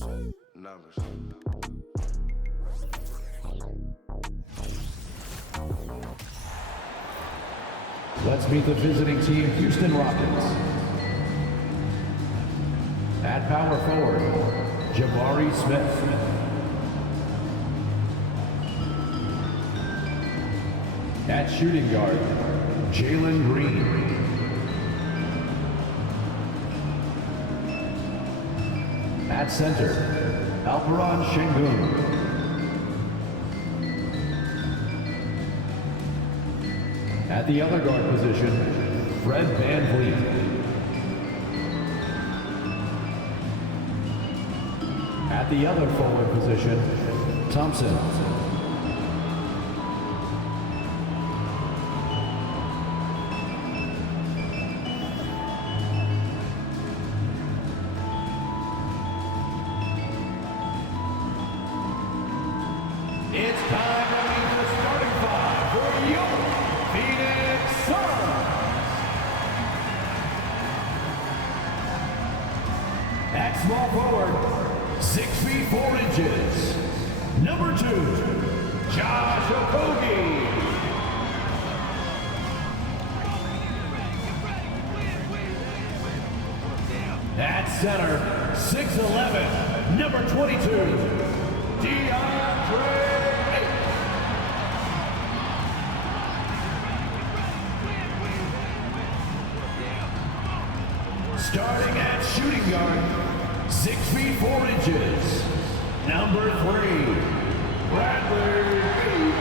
Numbers. Let's meet the visiting team, Houston Rockets. At power forward, Jabari Smith. At shooting guard, Jalen Green. At center, Alperen Sengun. At the other guard position, Fred VanVleet. At the other forward position, Thompson. It's time to meet the starting five for your Phoenix Suns. At small forward, 6 feet 4 inches, number 2, Josh Okogie. At center, 6'11", number 22, DeAndre. Starting at shooting guard, 6 feet 4 inches, number 3, Bradley Beal.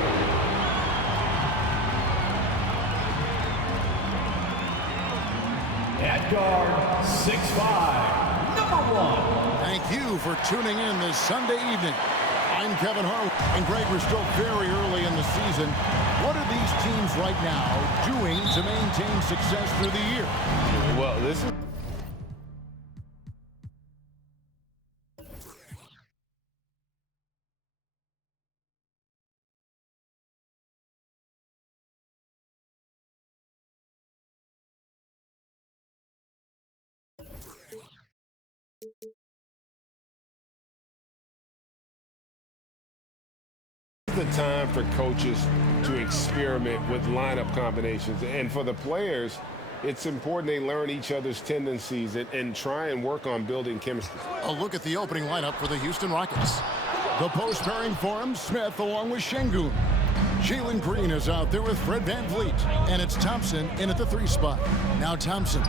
At guard, 6'5", number 1. Thank you for tuning in this Sunday evening. I'm Kevin Harlan, and Greg, we're still very early in the season. What are these teams right now doing to maintain success through the year? Well, this is... The time for coaches to experiment with lineup combinations, and for the players, it's important they learn each other's tendencies and try and work on building chemistry. A look at the opening lineup for the Houston Rockets. The post pairing for him, Smith along with Sengun. Jalen Green is out there with Fred VanVleet, and it's Thompson in at the 3 spot. Now Thompson,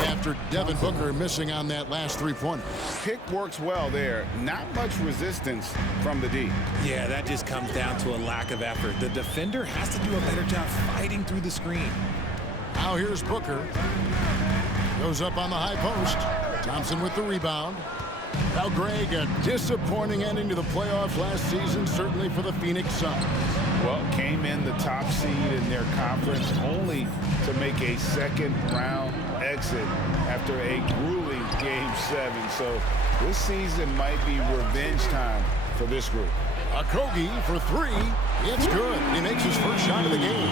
after Devin Booker missing on that last 3-pointer. Pick works well there. Not much resistance from the D. Yeah, that just comes down to a lack of effort. The defender has to do a better job fighting through the screen. Now here's Booker. Goes up on the high post. Thompson with the rebound. Now Greg, a disappointing ending to the playoffs last season, certainly for the Phoenix Suns. Well, came in the top seed in their conference only to make a second-round exit after a grueling Game 7. So this season might be revenge time for this group. Okogie for 3. It's good. He makes his first shot of the game.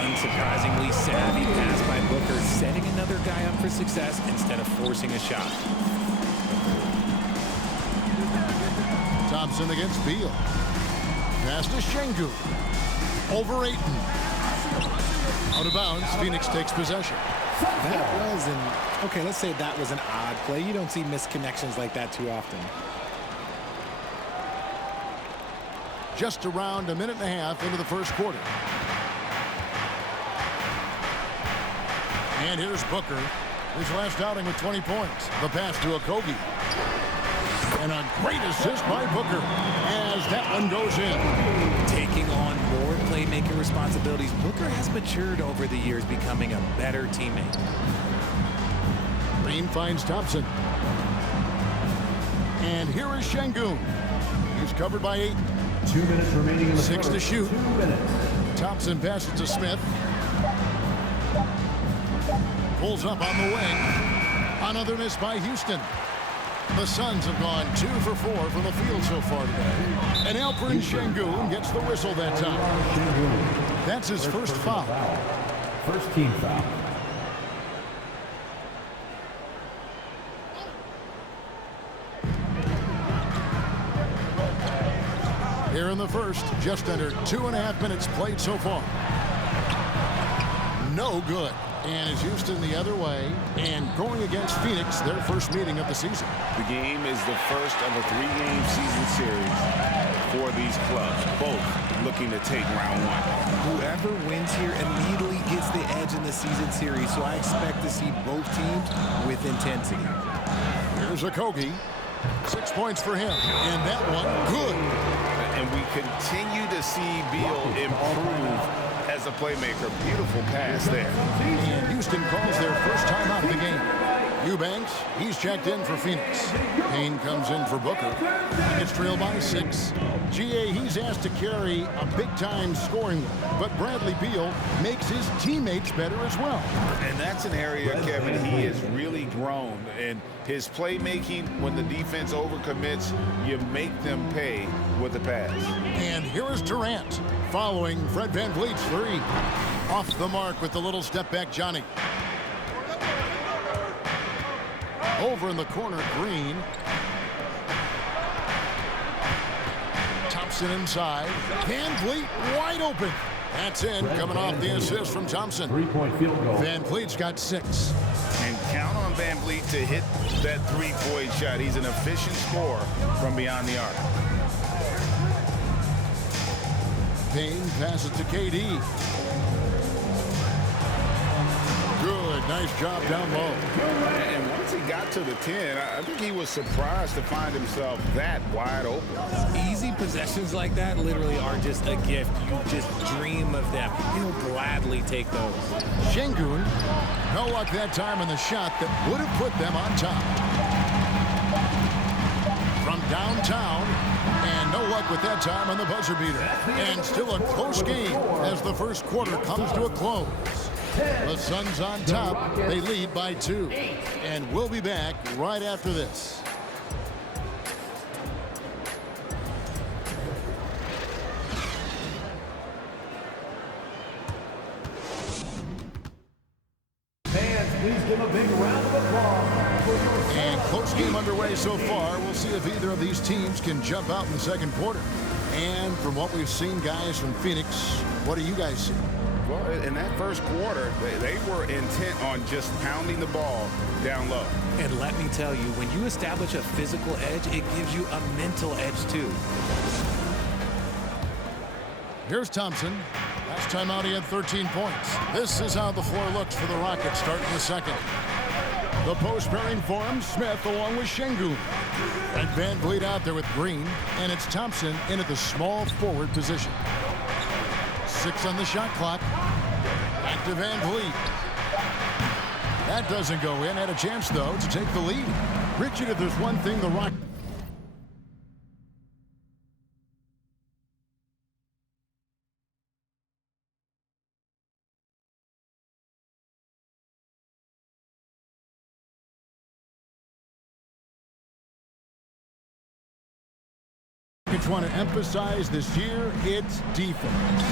Unsurprisingly savvy pass by Booker, setting another guy up for success instead of forcing a shot. Thompson against Beal. Pass to Sengun. Over Ayton. Out of bounds. Phoenix takes possession. That was okay, let's say that was an odd play. You don't see misconnections like that too often. Just around a minute and a half into the first quarter. And here's Booker. His last outing with 20 points. The pass to Okogie. And a great assist by Booker as that one goes in. Taking on more playmaking responsibilities, Booker has matured over the years, becoming a better teammate. Green finds Thompson. And here is Sengun. He's covered by 8. 2 minutes remaining in the 6 to shoot. 2 minutes. Thompson passes to Smith. Pulls up on the wing. Another miss by Houston. The Suns have gone 2 for 4 from the field so far today. And Alperen Sengun gets the whistle that time. That's his first foul. First team foul. Here in the first, just under 2.5 minutes played so far. No good. And it's Houston the other way and going against Phoenix, their first meeting of the season. The game is the first of a 3-game season series for these clubs, both looking to take round one. Whoever wins here immediately gets the edge in the season series, so I expect to see both teams with intensity. Here's Okogie. 6 points for him. And that one, good. And we continue to see Beal improve as a playmaker. Beautiful pass there. And Houston calls their first time out of the game. Eubanks, he's checked in for Phoenix. Payne comes in for Booker. It's trailed by 6. GA, he's asked to carry a big-time scoring load, but Bradley Beal makes his teammates better as well. And that's an area, Kevin, he has really grown. And his playmaking, when the defense overcommits, you make them pay with the pass. And here is Durant following Fred VanVleet's 3. Off the mark with the little step back, Johnny. Over in the corner, Green. Thompson inside. VanVleet wide open. That's in, coming off the assist from Thompson. 3-point field goal. VanVleet's got 6. And count on VanVleet to hit that 3-point shot. He's an efficient scorer from beyond the arc. Payne passes to KD. Good, nice job down low. And once he got to the 10, I think he was surprised to find himself that wide open. Easy possessions like that literally are just a gift. You just dream of them. He'll gladly take those. Şengün, no luck that time on the shot that would have put them on top. From downtown, and no luck with that time on the buzzer beater. And still a close game as the first quarter comes to a close. The Suns on top. They lead by 2. And we'll be back right after this. Fans, please give a big round of applause for your... And close game underway so far. We'll see if either of these teams can jump out in the second quarter. And from what we've seen, guys, from Phoenix, what do you guys see? Well, in that first quarter, they were intent on just pounding the ball down low. And let me tell you, when you establish a physical edge, it gives you a mental edge too. Here's Thompson. Last time out, he had 13 points. This is how the floor looks for the Rockets starting the second. The post pairing for him, Smith along with Şengün. And VanVleet out there with Green, and it's Thompson in at the small forward position. 6 on the shot clock. Back to VanVleet. That doesn't go in. Had a chance, though, to take the lead. Richard, if there's one thing the Rockets... want to emphasize this year, it's defense.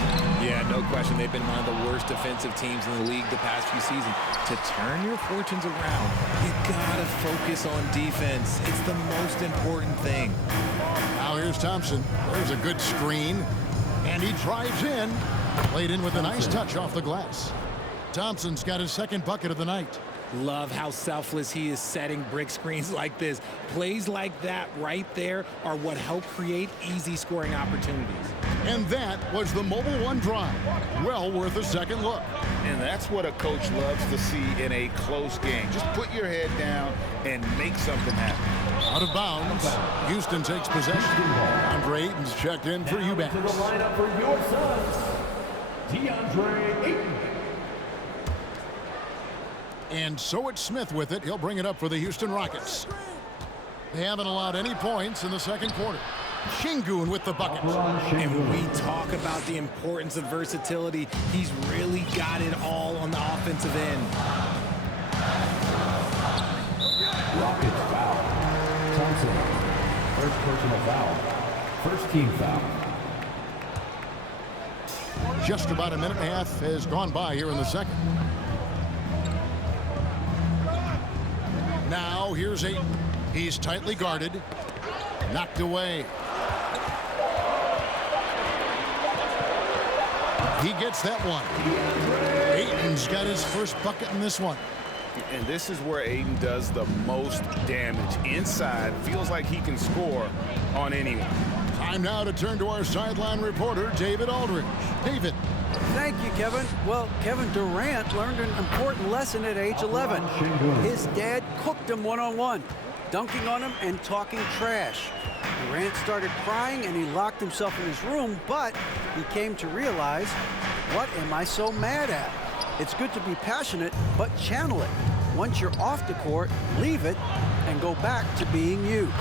Yeah, no question. They've been one of the worst defensive teams in the league the past few seasons. To turn your fortunes around, you gotta focus on defense. It's the most important thing. Now here's Thompson. There's a good screen. And he drives in. Played in with a nice touch off the glass. Thompson's got his second bucket of the night. Love how selfless he is setting brick screens like this. Plays like that right there are what help create easy scoring opportunities. And that was the Mobile One drive. Well worth a second look. And that's what a coach loves to see in a close game. Just put your head down and make something happen. Out of bounds. Houston takes possession. Andre Ayton's checked in for Eubanks. To the lineup for your Suns, DeAndre Ayton. And so it's Smith with it. He'll bring it up for the Houston Rockets. They haven't allowed any points in the second quarter. Şengün with the bucket. And when we talk about the importance of versatility, he's really got it all on the offensive end. Rockets foul. Thompson, first personal foul. First team foul. Just about a minute and a half has gone by here in the second. Now here's Ayton. He's tightly guarded. Knocked away. He gets that one. Ayton's got his first bucket in this one. And this is where Ayton does the most damage. Inside, feels like he can score on anyone. Time now to turn to our sideline reporter, David Aldridge. David. Thank you, Kevin. Well, Kevin Durant learned an important lesson at age 11. His dad cooked him one-on-one, dunking on him and talking trash. Durant started crying and he locked himself in his room, but he came to realize, what am I so mad at? It's good to be passionate, but channel it. Once you're off the court, leave it and go back to being you.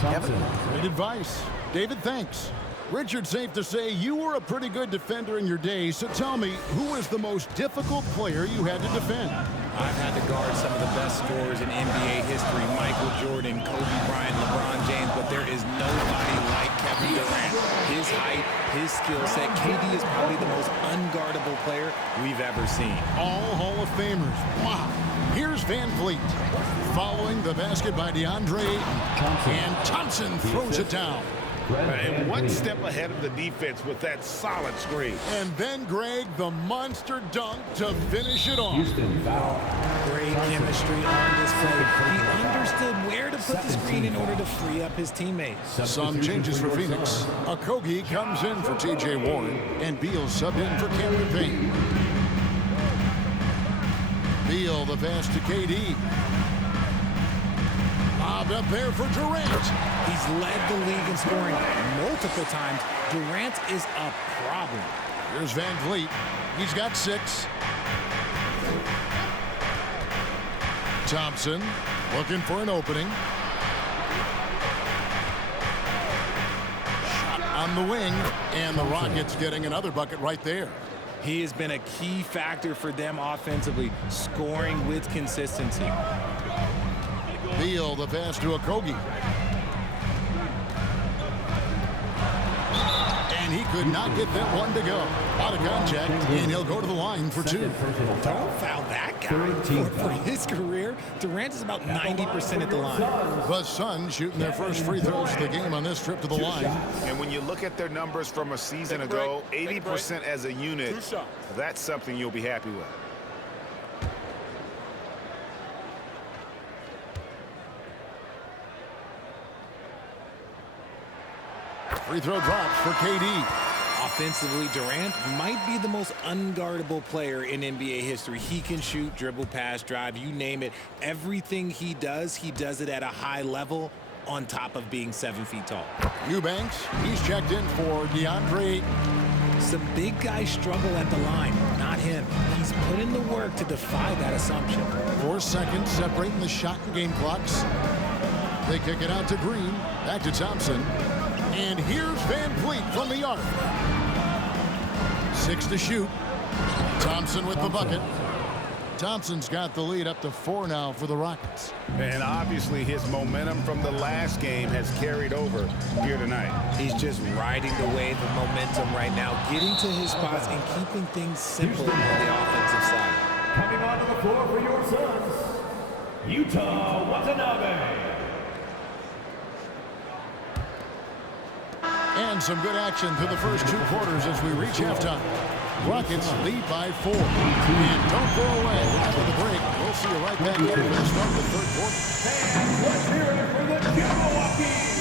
Kevin? Great advice. David, thanks. Richard, safe to say you were a pretty good defender in your day, so tell me, who was the most difficult player you had to defend? I've had to guard some of the best scorers in NBA history, Michael Jordan, Kobe Bryant, LeBron James, but there is nobody like Kevin Durant. His height, his skill set, KD is probably the most unguardable player we've ever seen. All Hall of Famers. Wow. Here's Van Vliet. Following the basket by DeAndre Ayton. And Thompson throws it down. And one step ahead of the defense with that solid screen. And then Greg, the monster dunk to finish it off. Great chemistry on display. He understood where to put the screen in order to free up his teammates. Some changes for Phoenix. Okogie comes in for T.J. Warren, and Beal subbed in for Cameron Payne. Beal the pass to KD. Lobbed up there for Durant. He's led the league in scoring multiple times. Durant is a problem. Here's Van Vliet. He's got 6. Thompson looking for an opening. Shot on the wing, and the Rockets getting another bucket right there. He has been a key factor for them offensively, scoring with consistency. Beal the pass to Okogie. And he could not get that one to go. Out of contact, and he'll go to the line for 2. Don't foul that guy. For his career, Durant is about 90% at the line. The Suns shooting their first free throws of the game on this trip to the line. And when you look at their numbers from a season ago, 80% as a unit, that's something you'll be happy with. Free throw drops for KD. Offensively, Durant might be the most unguardable player in NBA history. He can shoot, dribble, pass, drive, you name it. Everything he does it at a high level on top of being 7 feet tall. Eubanks, he's checked in for DeAndre Ayton. Some big guys struggle at the line, not him. He's put in the work to defy that assumption. 4 seconds separating the shot and game clocks. They kick it out to Green, back to Thompson. And here's Van Vliet from the arc. 6 to shoot. Thompson with the bucket. Thompson's got the lead up to 4 now for the Rockets. And obviously his momentum from the last game has carried over here tonight. He's just riding the wave of momentum right now, getting to his spots and keeping things simple on the offensive side. Coming onto the floor for your Suns, Yuta Watanabe. And some good action through the first 2 quarters as we reach halftime. Rockets lead by 4. And don't go away. After the break, we'll see you right back here for the start of the 3rd quarter. And let's hear it for the Jabberwockies.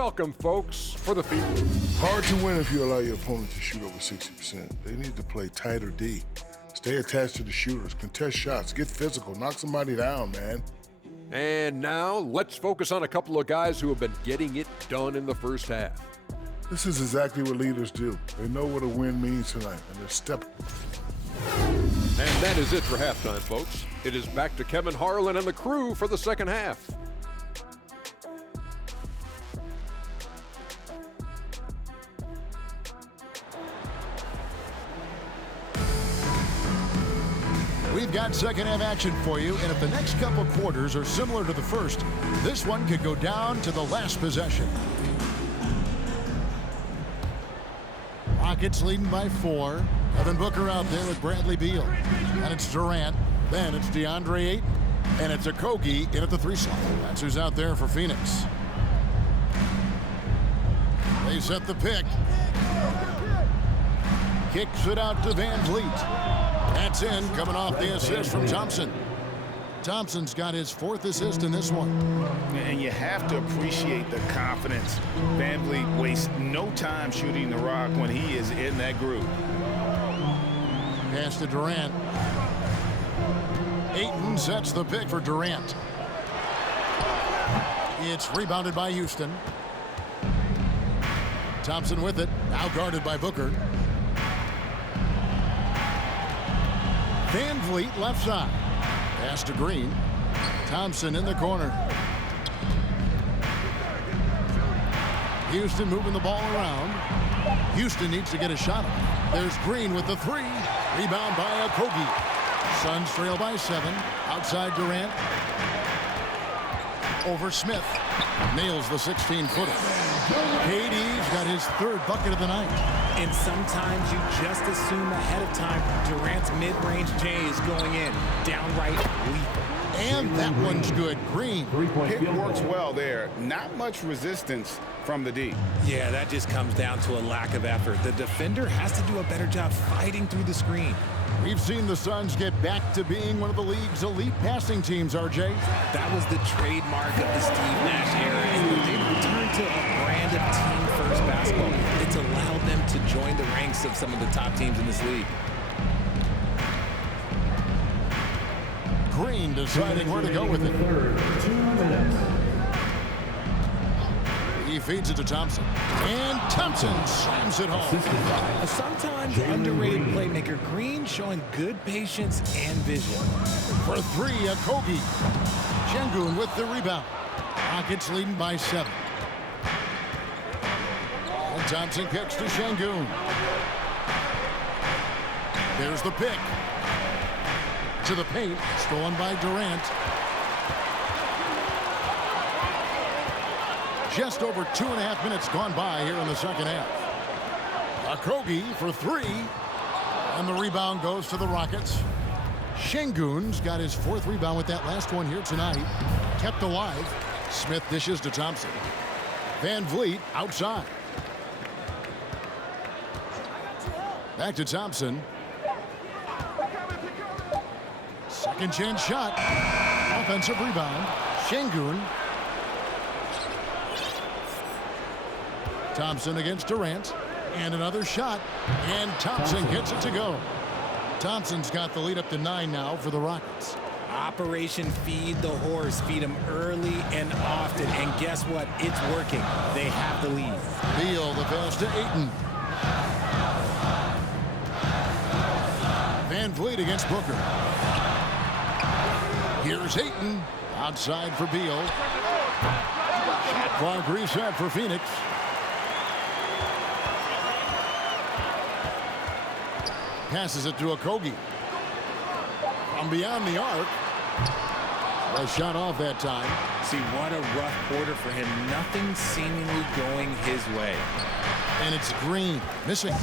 Welcome, folks, for the field. Hard to win if you allow your opponent to shoot over 60%. They need to play tighter D. Stay attached to the shooters, contest shots, get physical, knock somebody down, man. And now, let's focus on a couple of guys who have been getting it done in the first half. This is exactly what leaders do. They know what a win means tonight, and they're stepping. And that is it for halftime, folks. It is back to Kevin Harlan and the crew for the second half. We've got second half action for you, and if the next couple quarters are similar to the first, this one could go down to the last possession. Rockets leading by 4. Devin Booker out there with Bradley Beal. And it's Durant. Then it's DeAndre Ayton. And it's Okogie in at the 3 slot. That's who's out there for Phoenix. They set the pick. Kicks it out to Van Vliet. That's in, coming off the assist from Thompson. Thompson's got his 4th assist in this one. And you have to appreciate the confidence. Van Vliet wastes no time shooting the rock when he is in that groove. Pass to Durant. Ayton sets the pick for Durant. It's rebounded by Houston. Thompson with it, now guarded by Booker. Van Vliet left side. Pass to Green. Thompson in the corner. Houston moving the ball around. Houston needs to get a shot off. There's Green with the 3. Rebound by Okogie. Suns trail by 7. Outside Durant. Over Smith. Nails the 16-footer. KD's got his 3rd bucket of the night. And sometimes you just assume ahead of time Durant's mid-range J is going in. Downright lethal. And that one's good. Green. It works well there. Not much resistance from the D. Yeah, that just comes down to a lack of effort. The defender has to do a better job fighting through the screen. We've seen the Suns get back to being one of the league's elite passing teams, RJ. That was the trademark of the Steve Nash era, and they've returned to a brand of team-first basketball. It's allowed them to join the ranks of some of the top teams in this league. Green deciding where to go with it. 2 minutes. He feeds it to Thompson. And Thompson slams it home. A sometimes underrated playmaker, Green showing good patience and vision. For 3, Okogie. Şengün with the rebound. Rockets leading by 7. And Thompson kicks to Şengün. There's the pick. To the paint. Stolen by Durant. Just over 2.5 minutes gone by here in the second half. Okogie for 3. And the rebound goes to the Rockets. Şengün's got his 4th rebound with that last one here tonight. Kept alive. Smith dishes to Thompson. Van Vliet outside. Back to Thompson. Second chance shot. Offensive rebound. Şengün. Thompson against Durant. And another shot. And Thompson gets it to go. Thompson's got the lead up to 9 now for the Rockets. Operation Feed the Horse. Feed him early and often. And guess what? It's working. They have the lead. Beal the pass to Ayton. Van Vliet against Booker. Here's Ayton. Outside for Beal. Shot clock reset for Phoenix. Passes it to Okogie. From beyond the arc. A shot off that time. See, what a rough quarter for him. Nothing seemingly going his way. And it's Green missing.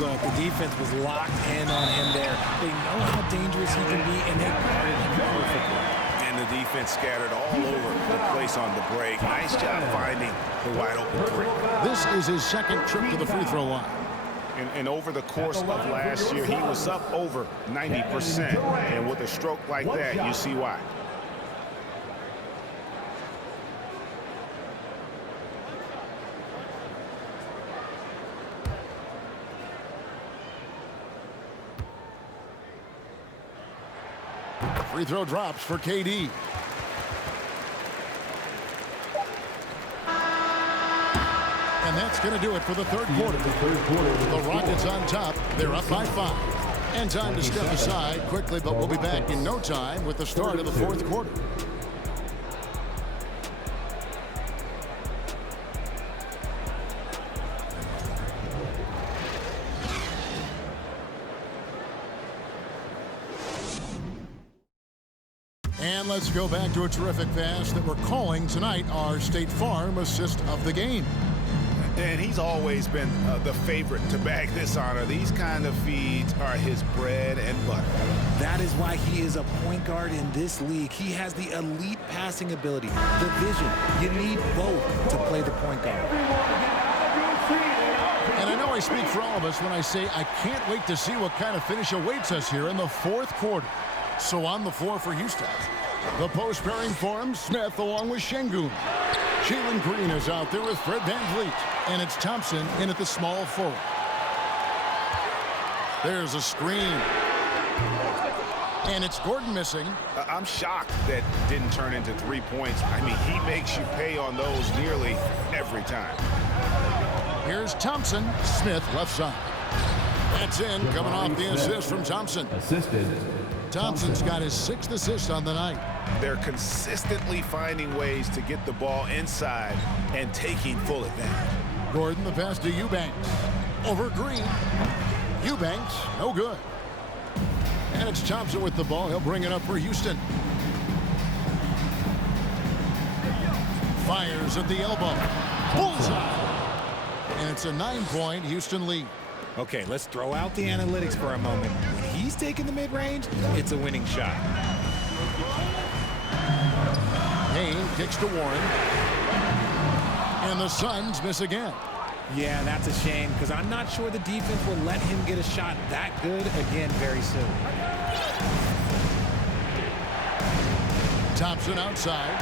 Look, the defense was locked in on him there. They know how dangerous he can be, and they guarded him perfectly. And the defense scattered all over the place on the break. Nice job finding the wide open 3. This is his 2nd trip to the free throw line. And over the course of last year, he was up over 90%. And with a stroke like that, you see why. Free throw drops for KD. And that's going to do it for the third quarter. The Rockets on top. They're up by 5. And time to step aside quickly, but we'll be back in no time with the start of the fourth quarter. And let's go back to a terrific pass that we're calling tonight our State Farm assist of the game. And he's always been the favorite to bag this honor. These kind of feeds are his bread and butter. That is why he is a point guard in this league. He has the elite passing ability, the vision. You need both to play the point guard. And I know I speak for all of us when I say I can't wait to see what kind of finish awaits us here in the fourth quarter. So on the floor for Houston, the post pairing forms Smith along with Şengün. Jalen Green is out there with Fred VanVleet. And it's Thompson in at the small forward. There's a screen. And it's Gordon missing. I'm shocked that didn't turn into 3 points. I mean, he makes you pay on those nearly every time. Here's Thompson. Smith left side. That's in, coming off the assist from Thompson. Assisted. Thompson's got his 6th assist on the night. They're consistently finding ways to get the ball inside and taking full advantage. Gordon, the pass to Eubanks. Over Green. Eubanks, no good. And it's Thompson with the ball. He'll bring it up for Houston. Fires at the elbow. Bullseye. And it's a 9-point Houston lead. Okay, let's throw out the analytics for a moment. When he's taking the mid-range, it's a winning shot. Payne kicks to Warren. And the Suns miss again. Yeah, that's a shame because I'm not sure the defense will let him get a shot that good again very soon. Thompson outside.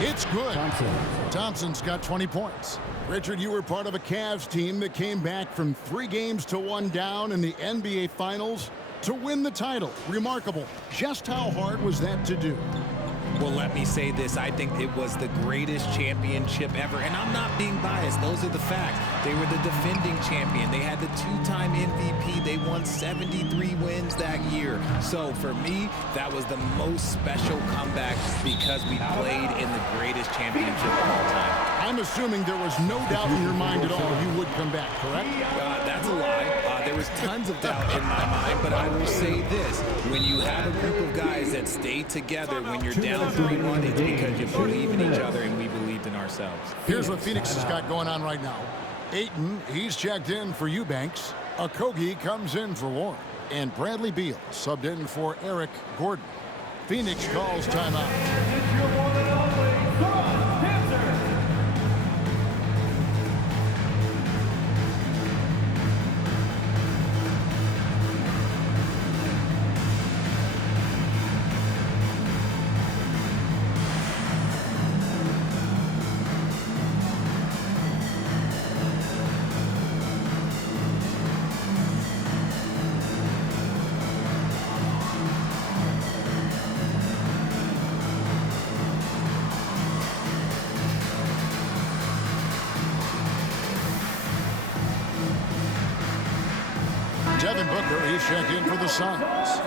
It's good. Thompson's got 20 points. Richard, you were part of a Cavs team that came back from 3 games to 1 down in the NBA Finals to win the title. Remarkable. Just how hard was that to do? Well, let me say this. I think it was the greatest championship ever. And I'm not being biased. Those are the facts. They were the defending champion. They had the 2-time MVP. They won 73 wins that year. So for me, that was the most special comeback because we played in the greatest championship of all time. I'm assuming there was no doubt in your mind at all you would come back, correct? That's a lie. There was tons of doubt in my mind, but I will say this. When you have a group of guys that stay together when you're down 3-1, it's because you believe in each other and we believed in ourselves. Here's what Phoenix has got going on right now. Ayton, he's checked in for Eubanks. Okogie comes in for Warren. And Bradley Beal subbed in for Eric Gordon. Phoenix calls timeout. Devin Booker, he's checked in for the Suns.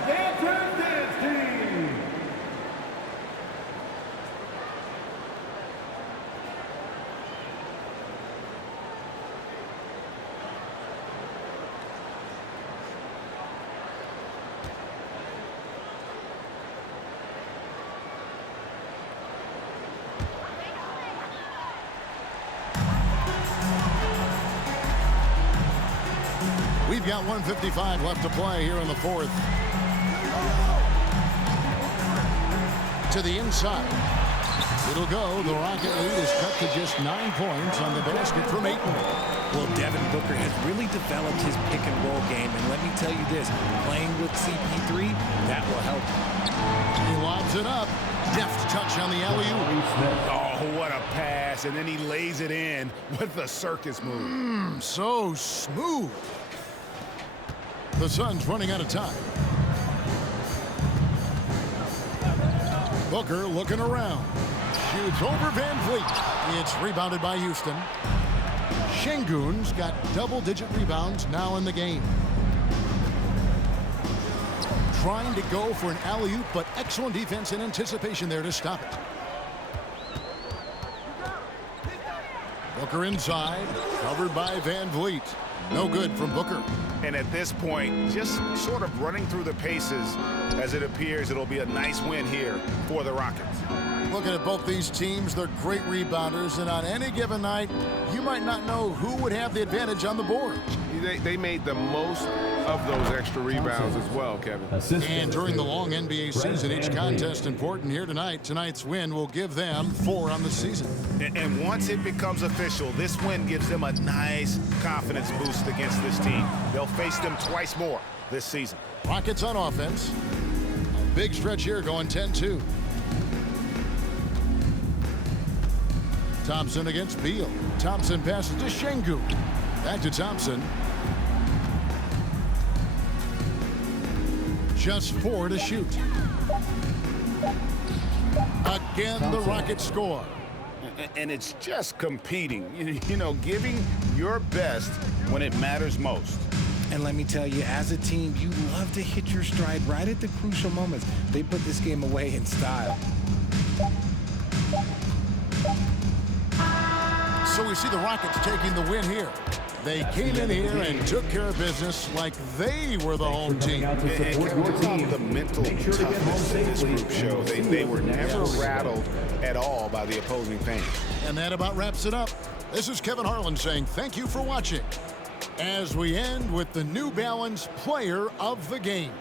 We've got 1:55 left to play here in the fourth. To the inside. It'll go. The Rocket lead is cut to just 9 points on the basket from Ayton. Well, Devin Booker has really developed his pick-and-roll game, and let me tell you this, playing with CP3, that will help. He lobs it up. Deft touch on the alley-oop. Oh, what a pass, and then he lays it in with the circus move. So smooth. The Suns running out of time. Booker looking around. Shoots over Van Vliet. It's rebounded by Houston. Şengün's got double-digit rebounds now in the game. Trying to go for an alley-oop, but excellent defense and anticipation there to stop it. Booker inside, covered by Van Vliet. No good from Booker. And at this point, just sort of running through the paces, as it appears it'll be a nice win here for the Rockets. Looking at both these teams, they're great rebounders, and on any given night, you might not know who would have the advantage on the board. They made the most of those extra rebounds as well, Kevin. And during the long NBA season, each contest important here tonight. Tonight's win will give them 4 on the season. And once it becomes official, this win gives them a nice confidence boost against this team. They'll face them twice more this season. Rockets on offense. A big stretch here going 10-2. Thompson against Beal. Thompson passes to Şengün. Back to Thompson. Just 4 to shoot. Again, the Rockets score. And it's just competing, you know, giving your best when it matters most. And let me tell you, as a team, you love to hit your stride right at the crucial moments. They put this game away in style. So we see the Rockets taking the win here. They came in here and took care of business like they were the home team. And the mental toughness that this group showed. They were never rattled at all by the opposing fans. And that about wraps it up. This is Kevin Harlan saying thank you for watching as we end with the New Balance Player of the Game.